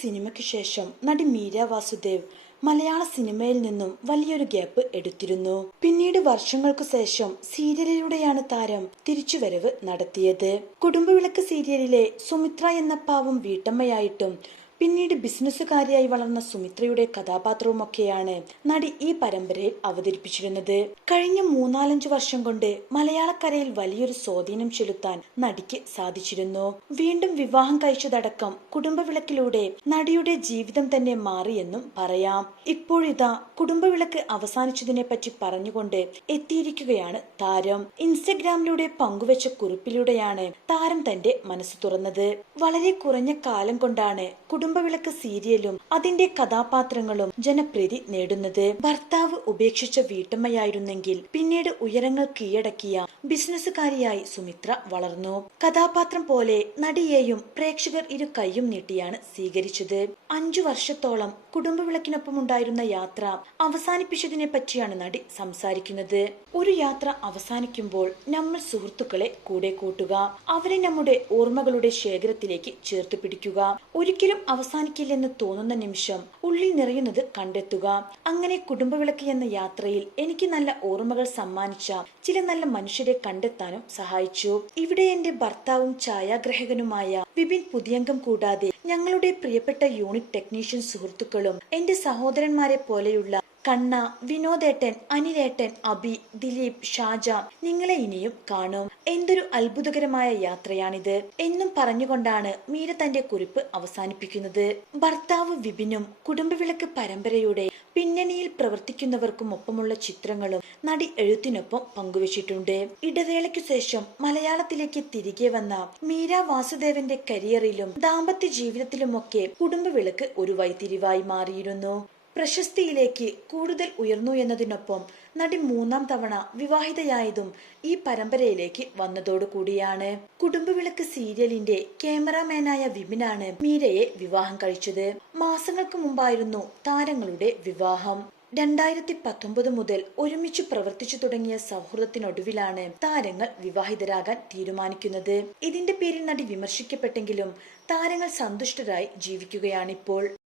സിനിമയ്ക്ക് ശേഷം നടി മീര വാസുദേവ് മലയാള സിനിമയിൽ നിന്നും വലിയൊരു ഗ്യാപ്പ് എടുത്തിരുന്നു. പിന്നീട് വർഷങ്ങൾക്കു ശേഷം സീരിയലിലൂടെയാണ് താരം തിരിച്ചുവരവ് നടത്തിയത്. കുടുംബവിളക്ക് സീരിയലിലെ സുമിത്ര എന്ന പാവം വീട്ടമ്മയായിട്ടും പിന്നീട് ബിസിനസ്സുകാരിയായി വളർന്ന സുമിത്രയുടെ കഥാപാത്രവുമൊക്കെയാണ് നടി ഈ പരമ്പരയിൽ അവതരിപ്പിച്ചിരുന്നത്. കഴിഞ്ഞ മൂന്നാലഞ്ചു വർഷം കൊണ്ട് മലയാളക്കരയിൽ വലിയൊരു സ്വാധീനം ചെലുത്താൻ നടിക്ക് സാധിച്ചിരുന്നു. വീണ്ടും വിവാഹം കഴിച്ചതടക്കം കുടുംബവിളക്കിലൂടെ നടിയുടെ ജീവിതം തന്നെ മാറിയെന്നും പറയാം. ഇപ്പോഴിതാ കുടുംബവിളക്ക് അവസാനിച്ചതിനെ പറ്റി പറഞ്ഞുകൊണ്ട് എത്തിയിരിക്കുകയാണ് താരം. ഇൻസ്റ്റഗ്രാമിലൂടെ പങ്കുവച്ച കുറിപ്പിലൂടെയാണ് താരം തന്റെ മനസ്സ് തുറന്നത്. വളരെ കുറഞ്ഞ കാലം കൊണ്ടാണ് കുടുംബവിളക്ക് സീരിയലും അതിന്റെ കഥാപാത്രങ്ങളും ജനപ്രീതി നേടുന്നത്. ഭർത്താവ് ഉപേക്ഷിച്ച വീട്ടമ്മയായിരുന്നെങ്കിൽ പിന്നീട് ഉയരങ്ങൾ കീഴടക്കിയ ബിസിനസ്സുകാരിയായി സുമിത്ര വളർന്നു. കഥാപാത്രം പോലെ നടിയെയും പ്രേക്ഷകർ ഇരു കൈയും നീട്ടിയാണ് സ്വീകരിച്ചത്. അഞ്ചു വർഷത്തോളം കുടുംബവിളക്കിനൊപ്പം ഉണ്ടായിരുന്ന യാത്ര അവസാനിപ്പിച്ചതിനെ പറ്റിയാണ് നടി സംസാരിക്കുന്നത്. ഒരു യാത്ര അവസാനിക്കുമ്പോൾ നമ്മൾ സുഹൃത്തുക്കളെ കൂടെ കൂട്ടുക. അവരെ നമ്മുടെ ഓർമ്മകളുടെ ശേഖരത്തിലേക്ക് ചേർത്ത് പിടിക്കുക. ഒരിക്കലും അവസാനിക്കില്ലെന്ന് തോന്നുന്ന നിമിഷം ഉള്ളിൽ നിറയുന്നത് കണ്ടെത്തുക. അങ്ങനെ കുടുംബവിളക്ക് എന്ന യാത്രയിൽ എനിക്ക് നല്ല ഓർമ്മകൾ സമ്മാനിച്ച ചില നല്ല മനുഷ്യരെ കണ്ടെത്താനും സഹായിച്ചു. ഇവിടെ എന്റെ ഭർത്താവും ഛായാഗ്രഹകനുമായ വിപിൻ പുതിയംഗം കൂടാതെ ഞങ്ങളുടെ പ്രിയപ്പെട്ട യൂണിറ്റ് ടെക്നീഷ്യൻ സുഹൃത്തുക്കളും എന്റെ സഹോദരന്മാരെ പോലെയുള്ള കണ്ണ വിനോദേട്ടൻ അനിലേട്ടൻ അബി ദിലീപ് ഷാജ നിങ്ങളെ ഇനിയും കാണും. എന്തൊരു അത്ഭുതകരമായ യാത്രയാണിത്. എന്നും പറഞ്ഞുകൊണ്ടാണ് മീര തന്റെ കുറിപ്പ് അവസാനിപ്പിക്കുന്നത്. ഭർത്താവ് വിപിനും കുടുംബവിളക്ക് പരമ്പരയുടെ പിന്നണിയിൽ പ്രവർത്തിക്കുന്നവർക്കും ഒപ്പമുള്ള ചിത്രങ്ങളും നടി എഴുത്തിനൊപ്പം പങ്കുവച്ചിട്ടുണ്ട്. ഇടവേളയ്ക്കു ശേഷം മലയാളത്തിലേക്ക് തിരികെ വന്ന മീര വാസുദേവന്റെ കരിയറിലും ദാമ്പത്യ ജീവിതത്തിലുമൊക്കെ കുടുംബവിളക്ക് ഒരു വൈത്തിരിവായി മാറിയിരുന്നു. പ്രശസ്തിയിലേക്ക് കൂടുതൽ ഉയർന്നു എന്നതിനൊപ്പം നടി മൂന്നാം തവണ വിവാഹിതയായതും ഈ പരമ്പരയിലേക്ക് വന്നതോടുകൂടിയാണ് കുടുംബവിളക്ക് സീരിയലിന്റെ ക്യാമറാമാനായ വിപിനാണ് മീരയെ വിവാഹം കഴിച്ചത്. മാസങ്ങൾക്ക് മുമ്പായിരുന്നു താരങ്ങളുടെ വിവാഹം. രണ്ടായിരത്തി പത്തൊമ്പത് മുതൽ ഒരുമിച്ച് പ്രവർത്തിച്ചു തുടങ്ങിയ സൗഹൃദത്തിനൊടുവിലാണ് താരങ്ങൾ വിവാഹിതരാകാൻ തീരുമാനിക്കുന്നത്. ഇതിന്റെ പേരിൽ നടി വിമർശിക്കപ്പെട്ടെങ്കിലും താരങ്ങൾ സന്തുഷ്ടരായി ജീവിക്കുകയാണിപ്പോൾ.